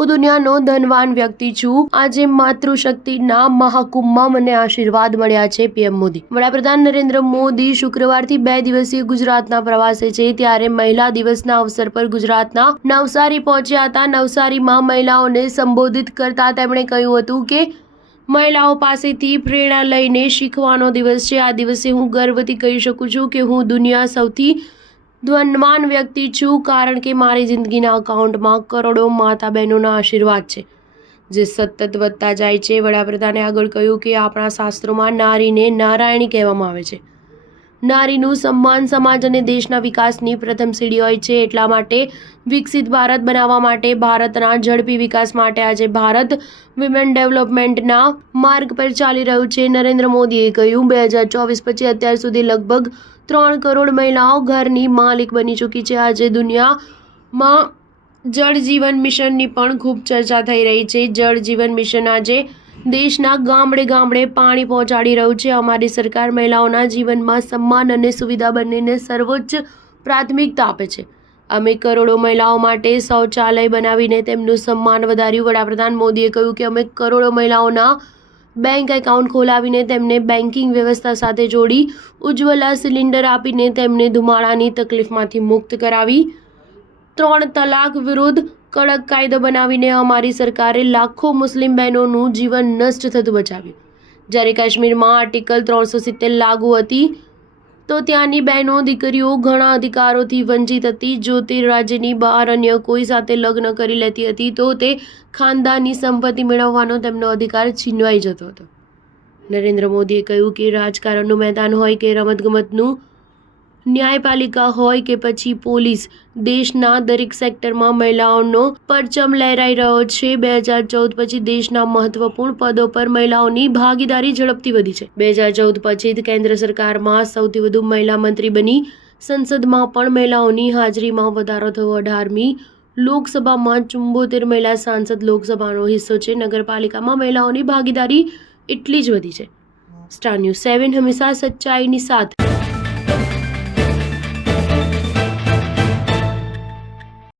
હું દુનિયાનો ધનવાન વ્યક્તિ છું। આજે માતૃશક્તિના મહાકુંભમાં મને આશીર્વાદ મળ્યા છે। પીએમ મોદી। વડાપ્રધાન નરેન્દ્ર મોદી શુક્રવારથી 2 દિવસીય ગુજરાતના પ્રવાસે છે, ત્યારે મહિલા દિવસના અવસર પર ગુજરાતના નવસારી પહોંચ્યા હતા। નવસારીમાં મહિલાઓને સંબોધિત કરતા તેમણે કહ્યું હતું કે મહિલાઓ પાસેથી પ્રેરણા લઈને શીખવાનો દિવસ છે। આ દિવસે હું ગર્વથી કહી શકું છું કે હું દુનિયા સૌથી ધનવાન વ્યક્તિ છું, કારણ કે મારી જિંદગીના અકાઉન્ટમાં કરોડો માતા બહેનોના આશીર્વાદ છે, જે સતત વધતા જાય છે। વડાપ્રધાને આગળ કહ્યું કે આપણા શાસ્ત્રોમાં નારીને નારાયણી કહેવામાં આવે છે। નારીનું સન્માન સમાજ અને દેશના વિકાસની પ્રથમ સીડી હોય છે। એટલા માટે વિકસિત ભારત બનાવવા માટે, ભારતના ઝડપી વિકાસ માટે આજે ભારત વિમેન ડેવલપમેન્ટના માર્ગ પર ચાલી રહ્યું છે। નરેન્દ્ર મોદીએ કહ્યું, 2024 પછી અત્યાર સુધી લગભગ 3 કરોડ મહિલાઓ ઘરની માલિક બની ચૂકી છે। આજે દુનિયામાં જળ જીવન મિશનની પણ ખૂબ ચર્ચા થઈ રહી છે। જળ જીવન મિશન આજે દેશના ગામડે ગામડે પાણી પહોંચાડી રહ્યું છે। અમારી સરકાર મહિલાઓના જીવનમાં સન્માન અને સુવિધા બંનેને સર્વોચ્ચ પ્રાથમિકતા આપે છે। અમે કરોડો મહિલાઓ માટે શૌચાલય બનાવીને તેમનું સન્માન વધાર્યું। વડાપ્રધાન મોદીએ કહ્યું કે અમે કરોડો મહિલાઓના બેંક એકાઉન્ટ ખોલાવીને તેમને બેન્કિંગ વ્યવસ્થા સાથે જોડી, ઉજ્જવલા સિલિન્ડર આપીને તેમને ધુમાડાની તકલીફમાંથી મુક્ત કરાવી, 3 તલાક વિરુદ્ધ કડક કાયદો બનાવીને અમારી સરકારે લાખો મુસ્લિમ બહેનોનું જીવન નષ્ટ થતું બચાવ્યું। જ્યારે કાશ્મીરમાં આર્ટિકલ 370 લાગુ હતી તો ત્યાંની બહેનો દીકરીઓ ઘણા અધિકારોથી વંચિત હતી। જો તે રાજ્યની બહાર અન્ય કોઈ સાથે લગ્ન કરી લેતી હતી તો તે ખાનદાની સંપત્તિ મેળવવાનો તેમનો અધિકાર છીનવાઈ જતો હતો। નરેન્દ્ર મોદીએ કહ્યું કે રાજકારણનું મેદાન હોય કે રમતગમતનું, ન્યાયપાલિકા હોય કે પછી પોલીસ, દેશના દરેક સેક્ટરમાં મહિલાઓનો પરચમ લહેરાઈ રહ્યો છે। 2014 પછી દેશના મહત્વપૂર્ણ પદો પર મહિલાઓની ભાગીદારી ઝડપથી વધી છે। 2014 પછી કેન્દ્ર સરકારમાં સૌથી વધુ મહિલા મંત્રી બની। સંસદમાં પણ મહિલાઓની હાજરીમાં વધારો થયો। 18મી લોકસભામાં 74 મહિલા સાંસદ લોકસભાનો હિસ્સો છે। નગરપાલિકામાં મહિલાઓની ભાગીદારી એટલી જ વધી છે। સ્ટાર ન્યૂઝ 7 હંમેશા સચ્ચાઈની સાથે।